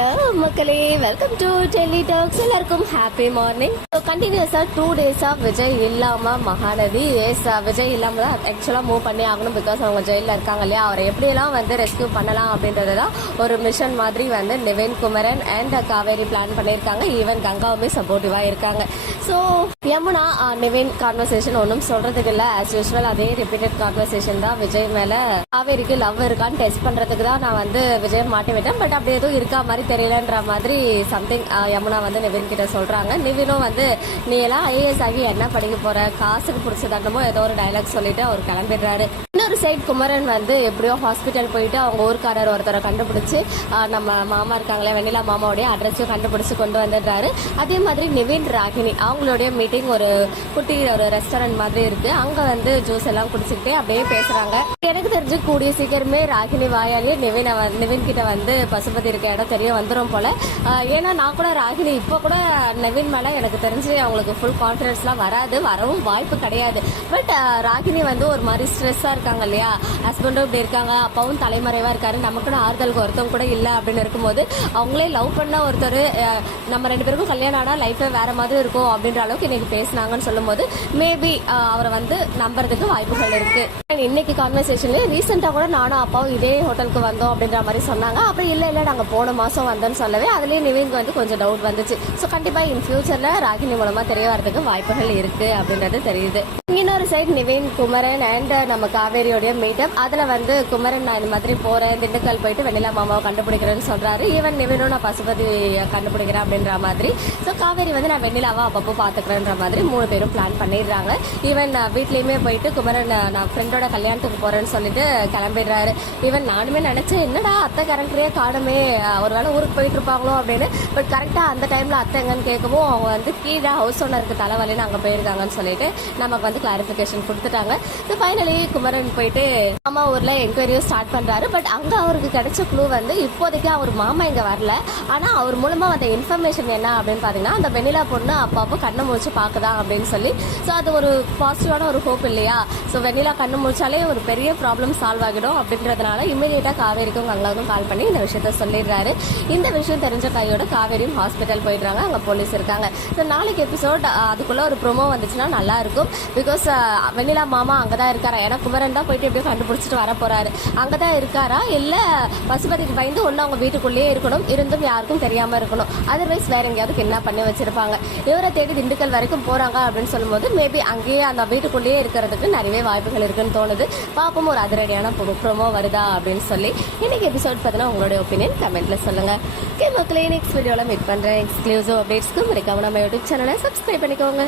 Hello மக்களே, welcome to Delhi tax. எல்லாருக்கும் happy morning. கண்டினியூஸா 2 days விஜய் இல்லாம மகாநதி விஜய் இல்லாம தான் ஆக்சுவலா மூவ் பண்ணி ஆகணும். பிகாஸ் அவங்க ஜெயில இருக்காங்க இல்லையா, அவரை எப்படியெல்லாம் வந்து ரெஸ்கியூ பண்ணலாம் அப்படின்றதுதான் ஒரு மிஷன் மாதிரி வந்து நிவின், குமரன் அண்ட் காவேரி பிளான் பண்ணியிருக்காங்க. ஈவன் கங்காவுமே சப்போர்ட்டிவா இருக்காங்க. ஸோ யமுனா நிவின் கான்வர்சேஷன் ஒன்றும் சொல்றதுக்கு இல்லை. ஆஸ் யூஸ்வல் அதே ரிப்பீட்டட் கான்வர்சேஷன் தான். விஜய் மேல காவேரிக்கு லவ் இருக்கான்னு டெஸ்ட் பண்றதுக்கு தான் நான் வந்து விஜய் மாட்டி விட்டேன். பட் அப்படி எதுவும் இருக்கா மாதிரி தெரியலன்ற மாதிரி சம்திங் யமுனா வந்து நிவின் கிட்ட சொல்றாங்க. நிவினும் வந்து நீ எல்லாம் ஐஏஎஸ் ஆகி என்ன படிக்க போற, காசுக்கு பிடிச்சதாண்டமோ ஏதோ ஒரு டைலாக் சொல்லிட்டு அவர் கிளம்பிடுறாரு. இன்னொரு சைட் குமரன் வந்து எப்படியோ ஹாஸ்பிட்டல் போயிட்டு அவங்க ஊருக்காரர் ஒருத்தரை கண்டுபிடிச்சு நம்ம மாமா இருக்காங்களே வெண்ணிலா மாமாவுடைய அட்ரஸையும் கண்டுபிடிச்சு கொண்டு வந்துடுறாரு. அதே மாதிரி நிவின், ராகினி அவங்களுடைய மீட்டிங் ஒரு குட்டி ஒரு ரெஸ்டாரண்ட் மாதிரி இருக்கு. அங்க வந்து ஜூஸ் எல்லாம் குடிச்சுக்கிட்டே அப்படியே பேசுறாங்க. எனக்கு தெரிஞ்சு கூடிய சீக்கிரமே ராகினி வாயாலே நிவின் கிட்ட வந்து பசுபதி இருக்க இடம் தெரிய வந்துடும் போல. ஏன்னா நான் கூட ராகினி இப்போ கூட நிவின் மேல எனக்கு தெரிஞ்சு அவங்களுக்கு ஃபுல் கான்பிடன்ஸ்லாம் வராது, வரவும் வாய்ப்பு கிடையாது. பட் ராகினி வந்து ஒரு மாதிரி ஸ்ட்ரெஸ்ஸா இருக்காங்க இல்லையா, ஹஸ்பண்டும் இப்படி இருக்காங்க, அப்பாவும் தலைமறைவா இருக்காரு, நமக்குன்னு ஆறுதலுக்கு ஒருத்தவங்க கூட இல்லை அப்படின்னு இருக்கும்போது அவங்களே லவ் பண்ண ஒருத்தர் நம்ம 2 பேருக்கும் கல்யாணம் ஆனா லைஃபே வேற மாதிரி இருக்கும் அப்படின்ற அளவுக்கு இன்னைக்கு பேசினாங்கன்னு சொல்லும் போது மேபி அவரை வந்து நம்புறதுக்கு வாய்ப்புகள் இருக்கு. இன்னைக்கு கான்வர்சேஷன்ல ரீசெண்டா கூட நானும் அப்பாவும் இதே ஹோட்டலுக்கு வந்தோம் அப்படின்ற மாதிரி சொன்னாங்க. அப்புறம் இல்ல நாங்க போன மாசம் வந்தோம்னு சொல்லவே அதுலயே நிவின்க்கு வந்து கொஞ்சம் டவுட் வந்துச்சு. ஸோ கண்டிப்பா இன் ஃபியூச்சர்ல ராகினி மூலமா தெரிய வரதுக்கு வாய்ப்புகள் இருக்கு அப்படின்றது தெரியுது. இன்னொரு சைட் நிவின், குமரன் அண்ட் நம்ம காவேரியோடைய மீட்டப். அதுல வந்து குமரன் நான் இந்த மாதிரி போறேன், திண்டுக்கல் போயிட்டு வெண்ணிலா மாமாவை கண்டுபிடிக்கிறேன்னு சொல்றாரு. ஈவன் நிவினும் நான் பசுபதி கண்டுபிடிக்கிறேன் அப்படின்ற மாதிரி. ஸோ காவேரி வந்து நான் வெண்ணிலாவா அப்பப்போ பாத்துக்கிறேன்ற மாதிரி 3 பேரும் பிளான் பண்ணிடுறாங்க. ஈவன் வீட்லயுமே போயிட்டு குமரன் நான் ஃப்ரெண்டோட கல்யாணத்துக்கு போறேன்னு சொல்லிட்டு கிளம்பிடுறாரு. ஈவன் நானுமே நினைச்சேன் என்னடா அத்தை கேரக்டரே காணுமே, ஒருவேளை ஊருக்கு போயிட்டு இருப்பாங்களோ அப்படின்னு. பட் கரெக்டா அந்த டைம்ல அத்தை எங்கன்னு கேட்கவும் அவங்க வந்து கீழே ஹவுஸ் ஓனருக்கு தலைவலின்னு அங்க போயிருக்காங்கன்னு சொல்லிட்டு நமக்கு வந்து கிளாரிபிகேஷன் கொடுத்துட்டாங்க. ஸோ ஃபைனலி குமரன் போயிட்டு மாமா ஊர்ல என்கொயரியும் ஸ்டார்ட் பண்றாரு. பட் அங்க அவருக்கு கிடைச்ச க்ளூ வந்து இப்போதைக்கு அவர் மாமா இங்க வரல, ஆனா அவர் மூலமா வந்த இன்ஃபர்மேஷன் என்ன அப்படின்னு பாத்தீங்கன்னா அந்த வெண்ணிலா பொண்ணு அப்பப்போ கண்ணை முடிச்சு பாக்குதா அப்படின்னு சொல்லி. ஸோ அது ஒரு பாசிட்டிவான ஒரு ஹோப் இல்லையா. ஸோ வெண்ணிலா கண்ணு முடிச்சாலே ஒரு பெரிய ப்ராப்ளம் சால்வ் ஆகிடும் அப்படின்றதுனால இமீடியட்டா காவேரிக்கும் கங்காவுக்கும் கால் பண்ணி இந்த விஷயத்த சொல்லிடுறாரு. இந்த விஷயம் தெரிஞ்ச கையோட காவேரியும் ஹாஸ்பிட்டல் போயிடுறாங்க. அங்க போலீஸ் இருக்காங்க. ஸோ நாளைக்கு எபிசோட் அதுக்குள்ள ஒரு ப்ரோமோ வந்துச்சுன்னா நல்லா இருக்கும். பிகாஸ் வெண்ணிலா மாமா அங்கதான் இருக்காரா, ஏன்னா குமரன் தான் போயிட்டு எப்படியோ கண்டுபிடிச்சிட்டு வர போறாரு. அங்கதான் இருக்காரா இல்ல பசுபதிக்கு பயந்து ஒன்னு அவங்க வீட்டுக்குள்ளேயே இருக்கணும், இருந்தும் யாருக்கும் தெரியாம இருக்கணும், அதர்வைஸ் வேற எங்கேயாவது என்ன பண்ணி வச்சிருப்பாங்க. இவரை தேடி திண்டுக்கல் வரைக்கும் போறாங்க அப்படின்னு சொல்லும்போது மேபி அங்கேயே அந்த வீட்டுக்குள்ளேயே இருக்கிறதுக்கு நிறைய வாய்ப்புகள் இருக்குன்னு தோணுது. பாப்போம் ஒரு அதிரடியான ப்ரோமோ வருதா அப்படின்னு சொல்லி. இன்னைக்கு எபிசோட் பார்த்தீங்கன்னா உங்களுடைய ஒப்பீனியன் கமெண்ட்ல சொல்லுங்க. மக்களே, நெக்ஸ்ட் வீடியோல மீட் பண்றேன். எக்ஸ்க்ளூசிவ் அப்டேட்ஸ்க்கு மறக்காம நம்ம யூடியூப் சேனலை சப்ஸ்கிரைப் பண்ணிக்கோங்க.